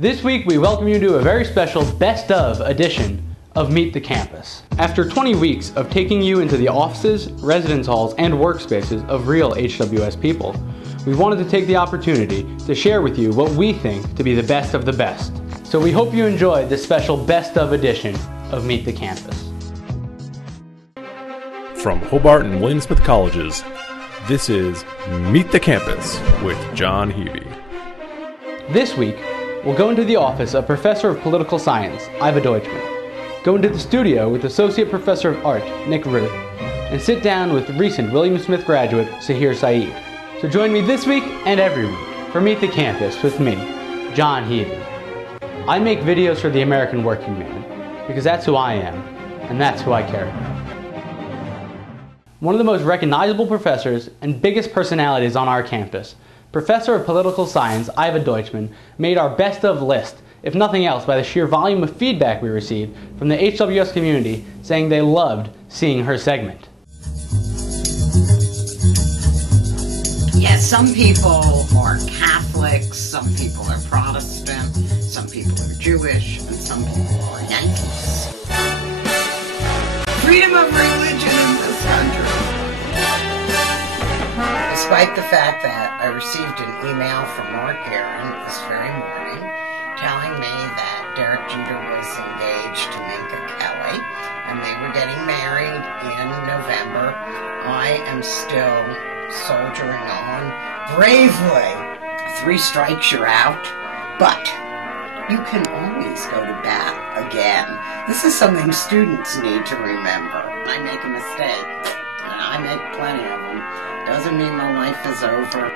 This week we welcome you to a very special best of edition of Meet the Campus. After 20 weeks of taking you into the offices, residence halls, and workspaces of real HWS people, we wanted to take the opportunity to share with you what we think to be the best of the best. So we hope you enjoyed this special best of edition of Meet the Campus. From Hobart and William Smith Colleges, this is Meet the Campus with John Heavey. This week, we'll go into the office of Professor of Political Science, Iva Deutschman, go into the studio with Associate Professor of Art, Nick Ruth, and sit down with recent William Smith graduate, Sahir Saeed. So join me this week and every week for Meet the Campus with me, John Heavey. I make videos for the American working man, because that's who I am, and that's who I care about. One of the most recognizable professors and biggest personalities on our campus, Professor of Political Science Iva Deutschman, made our best of list, if nothing else by the sheer volume of feedback we received from the HWS community saying they loved seeing her segment. Yes, some people are Catholics, some people are Protestant, some people are Jewish, and some people are Yankees. Freedom of religion in this country. Despite the fact that I received an email from Mark Aaron this very morning telling me that Derek Jeter was engaged to Minka Kelly and they were getting married in November, I am still soldiering on bravely. 3 strikes, you're out, but you can always go to bat again. This is something students need to remember. I make a mistake, and I make plenty of them. Doesn't mean my life is over,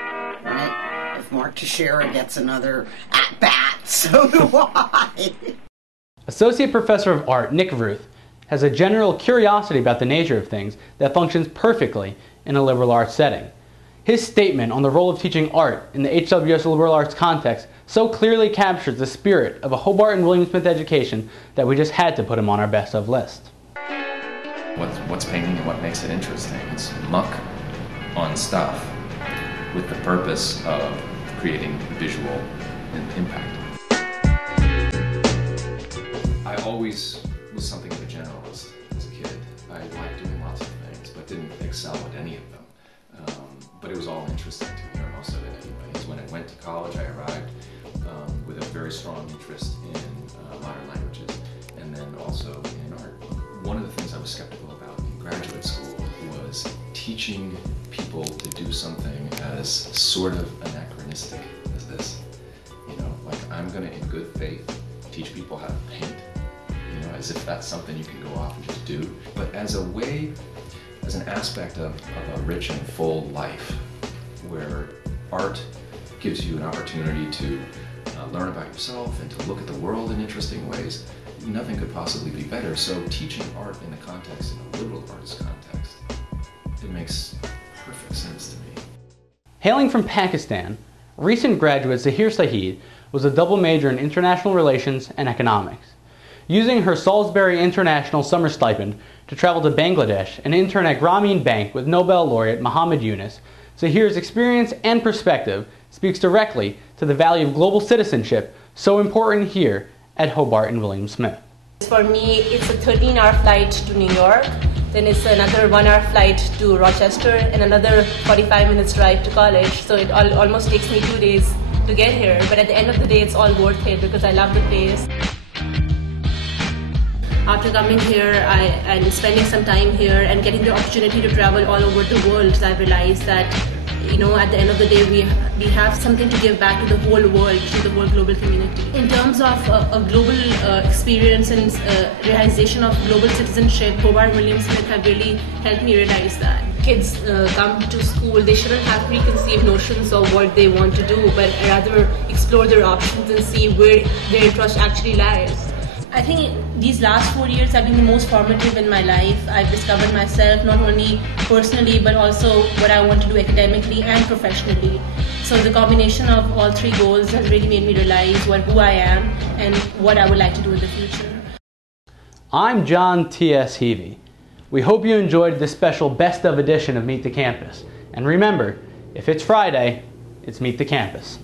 right? If Mark Teixeira gets another at-bat, so do I. Associate Professor of Art Nick Ruth has a general curiosity about the nature of things that functions perfectly in a liberal arts setting. His statement on the role of teaching art in the HWS liberal arts context so clearly captures the spirit of a Hobart and William Smith education that we just had to put him on our best of list. What's painting and what makes it interesting? It's muck on stuff with the purpose of creating visual impact. I always was something of a generalist as a kid. I liked doing lots of things, but didn't excel at any of them. But it was all interesting to me, or most of it anyways. When I went to college, I arrived with a very strong interest in modern languages, and then also in art. One of the things I was skeptical about in graduate school was teaching people to do something as sort of anachronistic as this. You know, like I'm gonna, in good faith, teach people how to paint, you know, as if that's something you can go off and just do. But as a way, as an aspect of a rich and full life, where art gives you an opportunity to learn about yourself and to look at the world in interesting ways, nothing could possibly be better. So teaching art in the context, in a liberal arts context, it makes perfect sense to me. Hailing from Pakistan, recent graduate Sahir Saeed was a double major in international relations and economics. Using her Salisbury International summer stipend to travel to Bangladesh and intern at Grameen Bank with Nobel laureate Muhammad Yunus, Sahir's experience and perspective speaks directly to the value of global citizenship so important here at Hobart and William Smith. For me, it's a 13-hour flight to New York, then it's another 1-hour flight to Rochester, and another 45 minutes drive to college. So it almost takes me 2 days to get here, but at the end of the day, it's all worth it because I love the place. After coming here and spending some time here and getting the opportunity to travel all over the world, I realized that, you know, at the end of the day, we have something to give back to the whole world, to the whole global community. In terms of a global experience and realization of global citizenship, Hobart and William Smith have really helped me realize that. Kids come to school, they shouldn't have preconceived notions of what they want to do, but rather explore their options and see where their interest actually lies. I think these last 4 years have been the most formative in my life. I've discovered myself not only personally but also what I want to do academically and professionally. So the combination of all 3 goals has really made me realize who I am and what I would like to do in the future. I'm John T.S. Heavey. We hope you enjoyed this special best of edition of Meet the Campus. And remember, if it's Friday, it's Meet the Campus.